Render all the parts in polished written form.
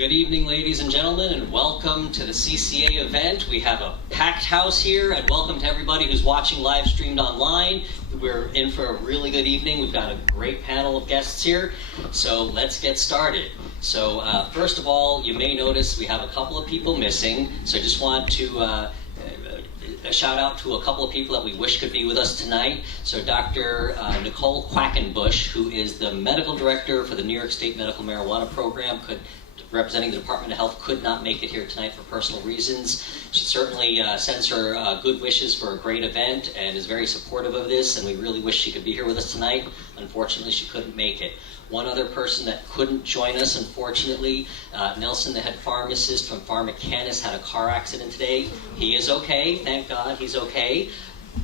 Good evening, ladies and gentlemen, and welcome to the CCA event. We have a packed house here, and welcome to everybody who's watching live streamed online. We're in for a really good evening. We've got a great panel of guests here, so let's get started. So first of all, you may notice we have a couple of people missing, so I just want to a shout out to a couple of people that we wish could be with us tonight. So Dr. Nicole Quackenbush, who is the medical director for the New York State Medical Marijuana Program, representing the Department of Health, could not make it here tonight for personal reasons. She certainly sends her good wishes for a great event and is very supportive of this, and we really wish she could be here with us tonight. Unfortunately, she couldn't make it. One other person that couldn't join us, unfortunately, Nelson, the head pharmacist from PharmaCannis, had a car accident today. He is okay, thank God he's okay,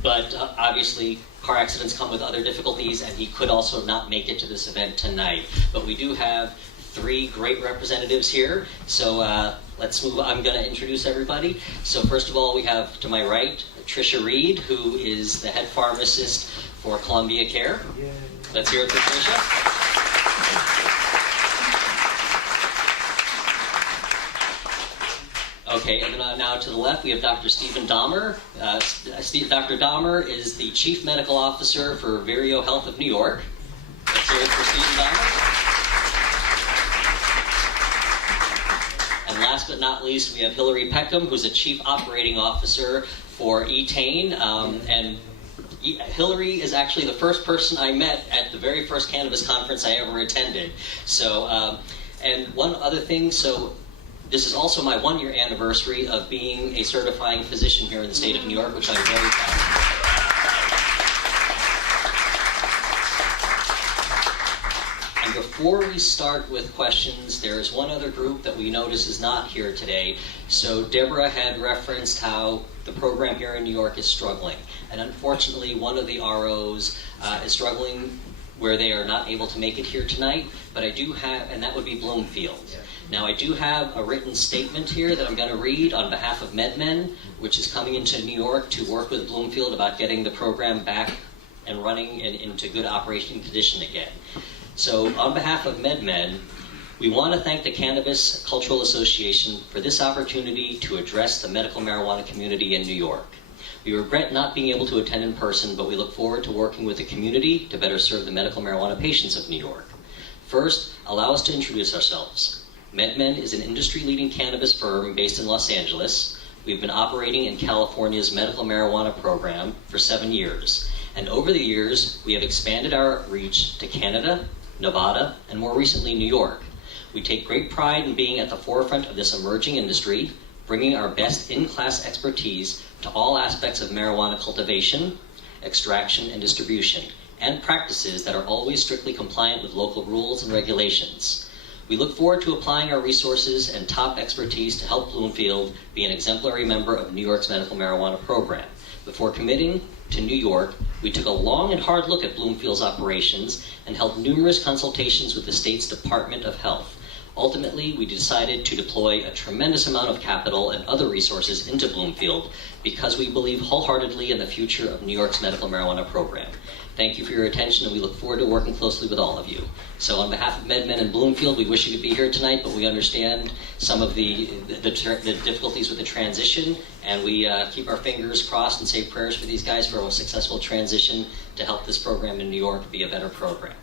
but obviously car accidents come with other difficulties, and he could also not make it to this event tonight. But we do have three great representatives here, so let's move on. I'm going to introduce everybody. So first of all, we have to my right, Tricia Reed, who is the head pharmacist for Columbia Care. Yay. Let's hear it for Tricia. Okay, and then now to the left, we have Dr. Stephen Dahmer. Dr. Dahmer is the Chief Medical Officer for Vireo Health of New York. Let's hear it for Stephen Dahmer. And last but not least, we have Hillary Peckham, who's a Chief Operating Officer for Etain. And Hillary is actually the first person I met at the very first cannabis conference I ever attended. So, and one other thing, so this is also my 1-year anniversary of being a certifying physician here in the state of New York, which I'm very proud of. And before we start with questions, there is one other group that we notice is not here today. So Deborah had referenced how the program here in New York is struggling. And unfortunately, one of the ROs is struggling where they are not able to make it here tonight. But I do have, and that would be Bloomfield. Yeah. Now, I do have a written statement here that I'm going to read on behalf of MedMen, which is coming into New York to work with Bloomfield about getting the program back and running into good operation condition again. So, on behalf of MedMen, we want to thank the Cannabis Cultural Association for this opportunity to address the medical marijuana community in New York. We regret not being able to attend in person, but we look forward to working with the community to better serve the medical marijuana patients of New York. First, allow us to introduce ourselves. MedMen is an industry-leading cannabis firm based in Los Angeles. We've been operating in California's medical marijuana program for 7 years. And over the years, we have expanded our reach to Canada, Nevada, and more recently, New York. We take great pride in being at the forefront of this emerging industry, bringing our best in-class expertise to all aspects of marijuana cultivation, extraction, and distribution, and practices that are always strictly compliant with local rules and regulations. We look forward to applying our resources and top expertise to help Bloomfield be an exemplary member of New York's medical marijuana program. Before committing to New York, we took a long and hard look at Bloomfield's operations and held numerous consultations with the state's Department of Health. Ultimately, we decided to deploy a tremendous amount of capital and other resources into Bloomfield because we believe wholeheartedly in the future of New York's medical marijuana program. Thank you for your attention, and we look forward to working closely with all of you. So on behalf of MedMen and Bloomfield, we wish you could be here tonight, but we understand some of the difficulties with the transition, and we keep our fingers crossed and say prayers for these guys for a successful transition to help this program in New York be a better program.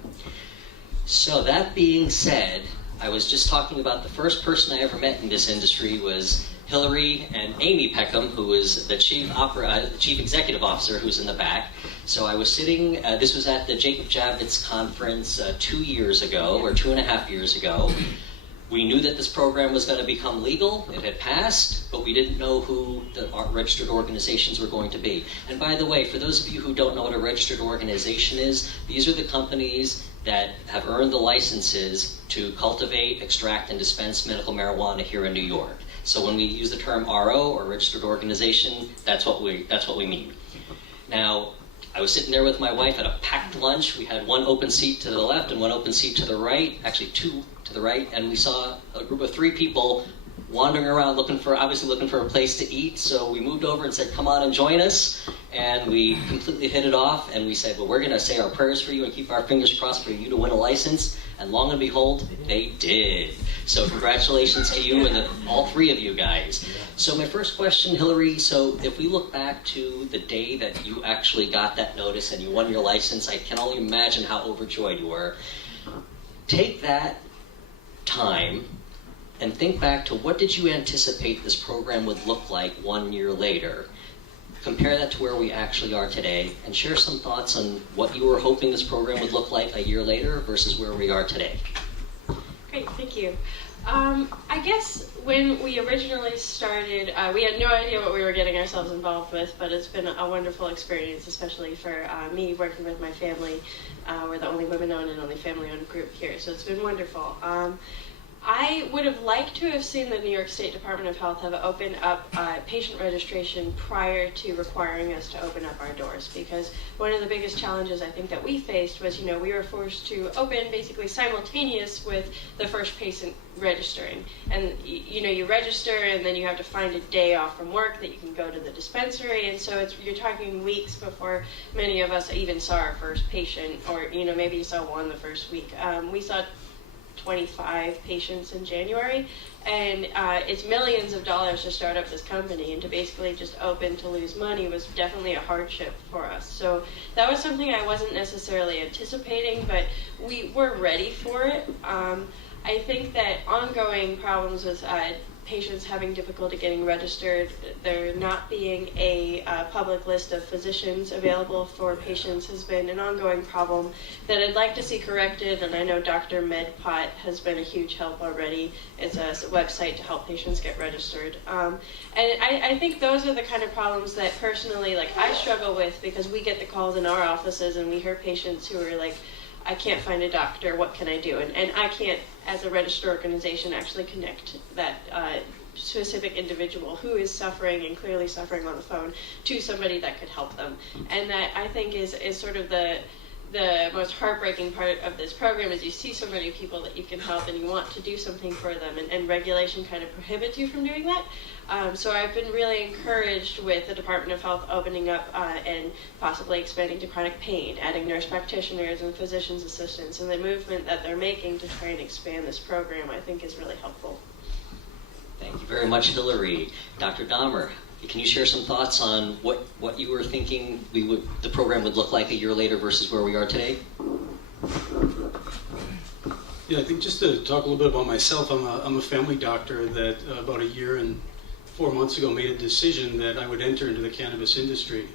So that being said, I was just talking about the first person I ever met in this industry was Hillary and Amy Peckham, who is the Chief Executive Officer, who's in the back. So I was sitting, this was at the Jacob Javits conference 2 years ago, or 2.5 years ago. We knew that this program was going to become legal. It had passed, but we didn't know who the registered organizations were going to be. And by the way, for those of you who don't know what a registered organization is, these are the companies that have earned the licenses to cultivate, extract, and dispense medical marijuana here in New York. So when we use the term RO, or registered organization, that's what we mean. Now, I was sitting there with my wife at a packed lunch. We had one open seat to the left and one open seat to the right, actually two to the right, and we saw a group of 3 people wandering around obviously looking for a place to eat. So we moved over and said, come on and join us. And we completely hit it off, and we said, well, we're going to say our prayers for you and keep our fingers crossed for you to win a license. And long and behold, they did. So congratulations to you and all three of you guys. So my first question, Hillary, so if we look back to the day that you actually got that notice and you won your license, I can only imagine how overjoyed you were. Take that time and think back to what did you anticipate this program would look like 1 year later. Compare that to where we actually are today and share some thoughts on what you were hoping this program would look like a year later versus where we are today. Great, thank you. I guess when we originally started, we had no idea what we were getting ourselves involved with, but it's been a wonderful experience, especially for me working with my family. We're the only women-owned and only family-owned group here, so it's been wonderful. I would have liked to have seen the New York State Department of Health have opened up patient registration prior to requiring us to open up our doors, because one of the biggest challenges I think that we faced was, we were forced to open basically simultaneous with the first patient registering. And you register and then you have to find a day off from work that you can go to the dispensary, and so you're talking weeks before many of us even saw our first patient, or maybe you saw one the first week. We saw 25 patients in January, and it's millions of dollars to start up this company, and to basically just open to lose money was definitely a hardship for us. So that was something I wasn't necessarily anticipating, but we were ready for it. I think that ongoing problems with patients having difficulty getting registered, there not being a public list of physicians available for patients has been an ongoing problem that I'd like to see corrected, and I know Dr. MedPot has been a huge help already. It's a website to help patients get registered. And I think those are the kind of problems that personally, I struggle with, because we get the calls in our offices and we hear patients who are like, I can't find a doctor, what can I do? And I can't, as a registered organization, actually connect that specific individual who is suffering and clearly suffering on the phone to somebody that could help them. And that, I think, is sort of the most heartbreaking part of this program, is you see so many people that you can help and you want to do something for them, and regulation kind of prohibits you from doing that. So I've been really encouraged with the Department of Health opening up and possibly expanding to chronic pain, adding nurse practitioners and physician's assistants, and the movement that they're making to try and expand this program, I think, is really helpful. Thank you very much, Hillary. Dr. Dahmer, can you share some thoughts on what you were thinking the program would look like a year later versus where we are today? Yeah, I think just to talk a little bit about myself, I'm a family doctor that about a year and 4 months ago made a decision that I would enter into the cannabis industry.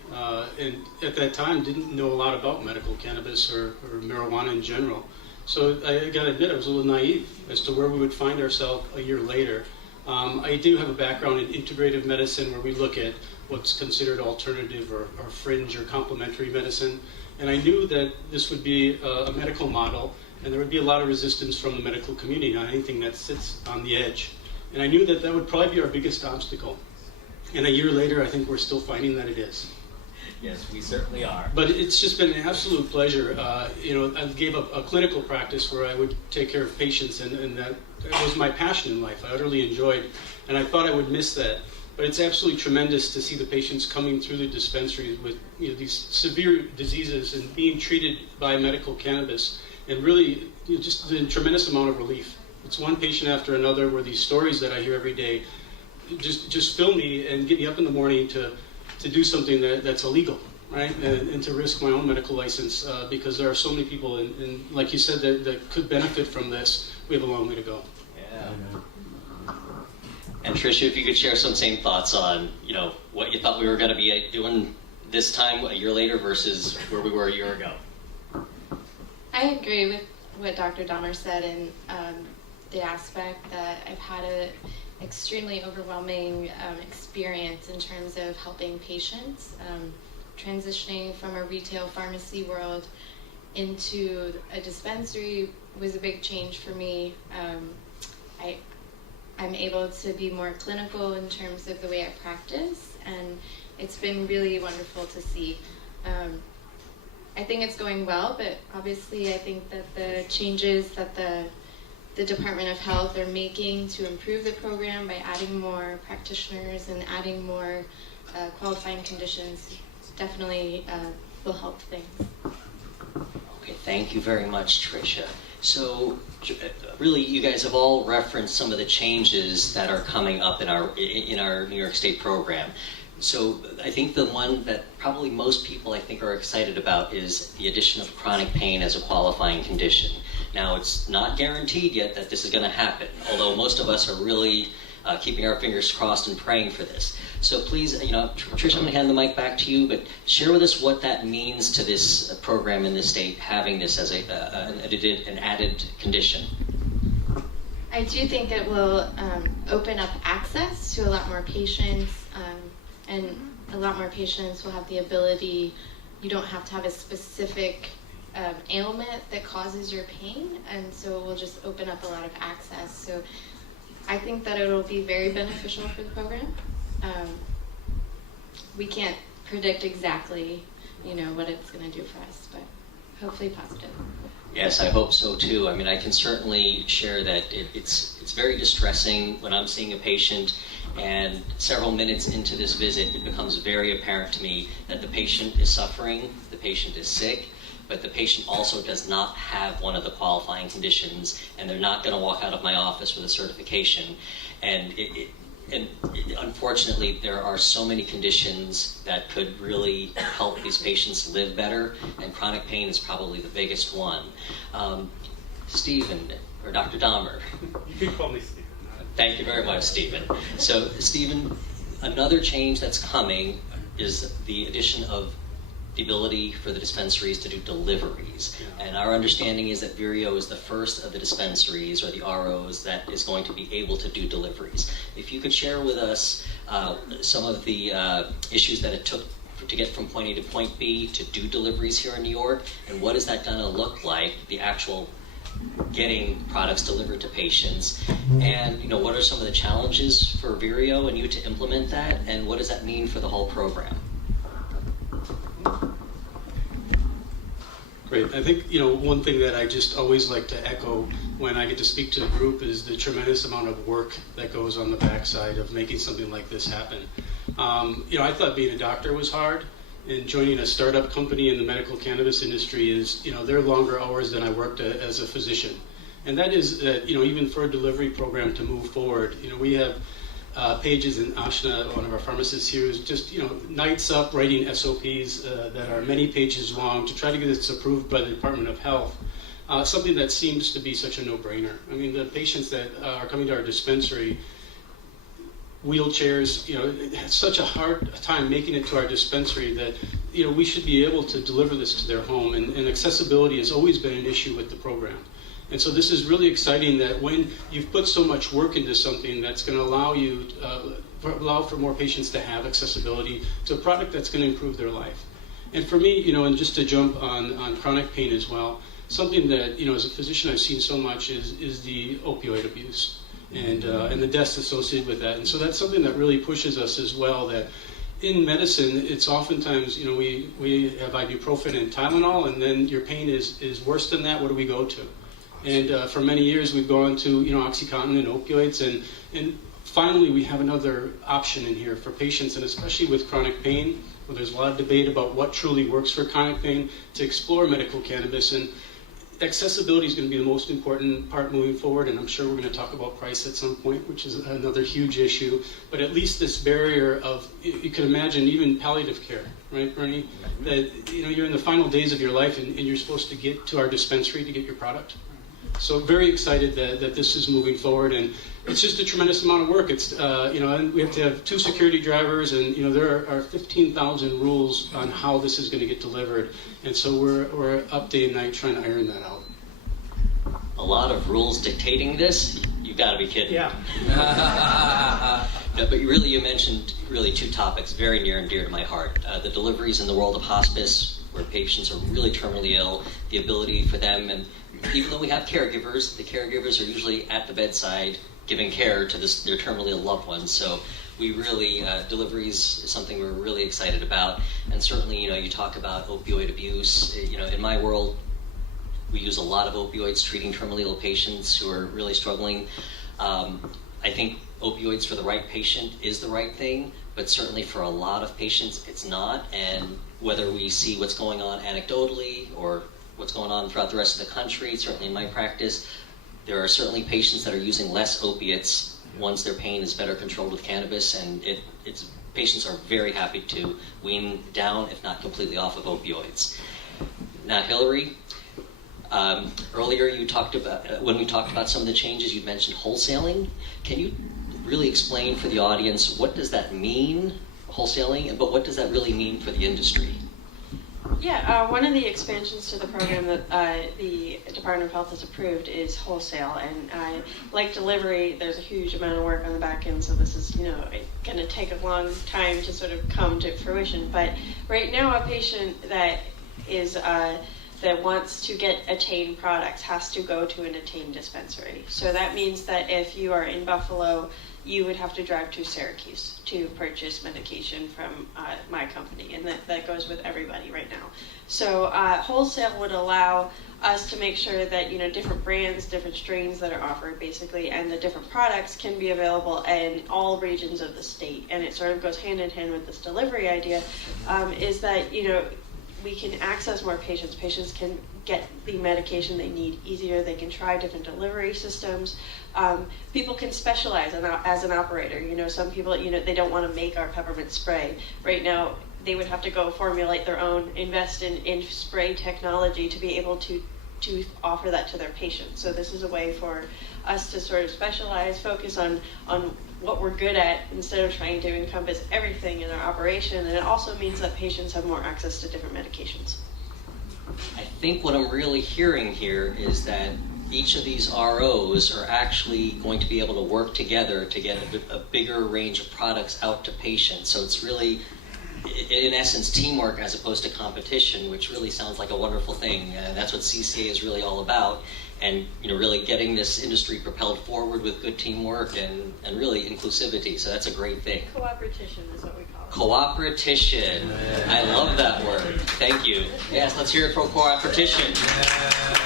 And at that time didn't know a lot about medical cannabis or marijuana in general. So I got to admit I was a little naive as to where we would find ourselves a year later. I do have a background in integrative medicine, where we look at what's considered alternative or fringe or complementary medicine. And I knew that this would be a medical model, and there would be a lot of resistance from the medical community on anything that sits on the edge. And I knew that that would probably be our biggest obstacle. And a year later, I think we're still finding that it is. Yes, we certainly are. But it's just been an absolute pleasure. I gave up a clinical practice where I would take care of patients, and that was my passion in life. I utterly enjoyed, and I thought I would miss that. But it's absolutely tremendous to see the patients coming through the dispensaries with these severe diseases and being treated by medical cannabis, and really just the tremendous amount of relief. It's one patient after another, where these stories that I hear every day just fill me and get me up in the morning to do something that's illegal, right? And to risk my own medical license, because there are so many people, and like you said, that could benefit from this. We have a long way to go. Yeah. And Tricia, if you could share some same thoughts on, what you thought we were going to be doing this time a year later versus where we were a year ago. I agree with what Dr. Dahmer said, in the aspect that I've had an extremely overwhelming experience in terms of helping patients. Transitioning from a retail pharmacy world into a dispensary was a big change for me. I'm able to be more clinical in terms of the way I practice, and it's been really wonderful to see. I think it's going well, but obviously I think that the changes that the Department of Health are making to improve the program by adding more practitioners and adding more qualifying conditions definitely will help things. Okay, thank you very much, Tricia. So, really, you guys have all referenced some of the changes that are coming up in our New York State program. So, I think the one that probably most people I think are excited about is the addition of chronic pain as a qualifying condition. Now, it's not guaranteed yet that this is going to happen, although most of us are really keeping our fingers crossed and praying for this. So please, Tricia, I'm going to hand the mic back to you, but share with us what that means to this program in the state, having this as an added condition. I do think it will open up access to a lot more patients, and a lot more patients will have the ability, you don't have to have a specific ailment that causes your pain, and so it will just open up a lot of access. So I think that it'll be very beneficial for the program. We can't predict exactly, what it's going to do for us, but hopefully positive. Yes, I hope so too. I mean, I can certainly share that it's very distressing when I'm seeing a patient, and several minutes into this visit, it becomes very apparent to me that the patient is suffering, the patient is sick, but the patient also does not have one of the qualifying conditions, and they're not going to walk out of my office with a certification. And unfortunately, there are so many conditions that could really help these patients live better, and chronic pain is probably the biggest one. Stephen, or Dr. Dahmer. You can call me Stephen. Thank you very much, Stephen. So, Stephen, another change that's coming is the addition of the ability for the dispensaries to do deliveries. Yeah. And our understanding is that Vireo is the first of the dispensaries or the ROs that is going to be able to do deliveries. If you could share with us some of the issues that it took to get from point A to point B to do deliveries here in New York, and what is that going to look like, the actual getting products delivered to patients, and what are some of the challenges for Vireo and you to implement that, and what does that mean for the whole program? Great. I think, one thing that I just always like to echo when I get to speak to the group is the tremendous amount of work that goes on the backside of making something like this happen. I thought being a doctor was hard, and joining a startup company in the medical cannabis industry is, they're longer hours than I worked as a physician. And that is that, even for a delivery program to move forward, we have Pages and Ashna, one of our pharmacists here, is just nights up writing SOPs that are many pages long to try to get this approved by the Department of Health. Something that seems to be such a no-brainer. I mean, the patients that are coming to our dispensary, wheelchairs, it's such a hard time making it to our dispensary that we should be able to deliver this to their home, and accessibility has always been an issue with the program. And so this is really exciting that when you've put so much work into something that's going to allow for more patients to have accessibility to a product that's going to improve their life. And for me, and just to jump on chronic pain as well, something that, as a physician I've seen so much is the opioid abuse and the deaths associated with that. And so that's something that really pushes us as well, that in medicine, it's oftentimes, we have ibuprofen and Tylenol, and then your pain is worse than that. What do we go to? And for many years, we've gone to OxyContin and opioids, and finally we have another option in here for patients, and especially with chronic pain, where there's a lot of debate about what truly works for chronic pain, to explore medical cannabis. And accessibility is going to be the most important part moving forward, and I'm sure we're going to talk about price at some point, which is another huge issue. But at least this barrier of, you can imagine even palliative care, right, Bernie? That you're in the final days of your life, and you're supposed to get to our dispensary to get your product. So very excited that this is moving forward, and it's just a tremendous amount of work. It's and we have to have 2 security drivers, and there are 15,000 rules on how this is going to get delivered, and so we're up day and night trying to iron that out. A lot of rules dictating this? You've got to be kidding. Yeah. No, but you mentioned 2 topics very near and dear to my heart: the deliveries in the world of hospice, where patients are really terminally ill, the ability for them, and even though we have caregivers, the caregivers are usually at the bedside giving care to their terminally ill loved ones. So we really, deliveries is something we're really excited about. And certainly, you talk about opioid abuse. In my world, we use a lot of opioids treating terminally ill patients who are really struggling. I think opioids for the right patient is the right thing, but certainly for a lot of patients, it's not. And whether we see what's going on anecdotally or what's going on throughout the rest of the country. Certainly in my practice, there are certainly patients that are using less opiates once their pain is better controlled with cannabis, and patients are very happy to wean down, if not completely, off of opioids. Now, Hillary, earlier you talked about, when we talked about some of the changes, you mentioned wholesaling. Can you really explain for the audience, what does that mean, wholesaling, but what does that really mean for the industry? Yeah, one of the expansions to the program that the Department of Health has approved is wholesale, and like delivery, there's a huge amount of work on the back end, so this is, going to take a long time to sort of come to fruition. But right now, a patient that is that wants to get Attain products has to go to an Attain dispensary. So that means that if you are in Buffalo, you would have to drive to Syracuse to purchase medication from my company, and that goes with everybody right now. So wholesale would allow us to make sure that different brands, different strains that are offered basically, and the different products can be available in all regions of the state. And it sort of goes hand in hand with this delivery idea, is that we can access more patients. Patients can get the medication they need easier. They can try different delivery systems. People can specialize as an operator. Some people, they don't want to make our peppermint spray. Right now, they would have to go formulate their own, invest in spray technology to be able to offer that to their patients. So this is a way for us to sort of specialize, focus on what we're good at instead of trying to encompass everything in our operation. And it also means that patients have more access to different medications. I think what I'm really hearing here is that each of these ROs are actually going to be able to work together to get a bigger range of products out to patients. So it's really, in essence, teamwork as opposed to competition, which really sounds like a wonderful thing. That's what CCA is really all about. And really getting this industry propelled forward with good teamwork and really inclusivity. So that's a great thing. Cooperation is what we call it. Cooperation. I love that word. Thank you. Yes, let's hear it for cooperation.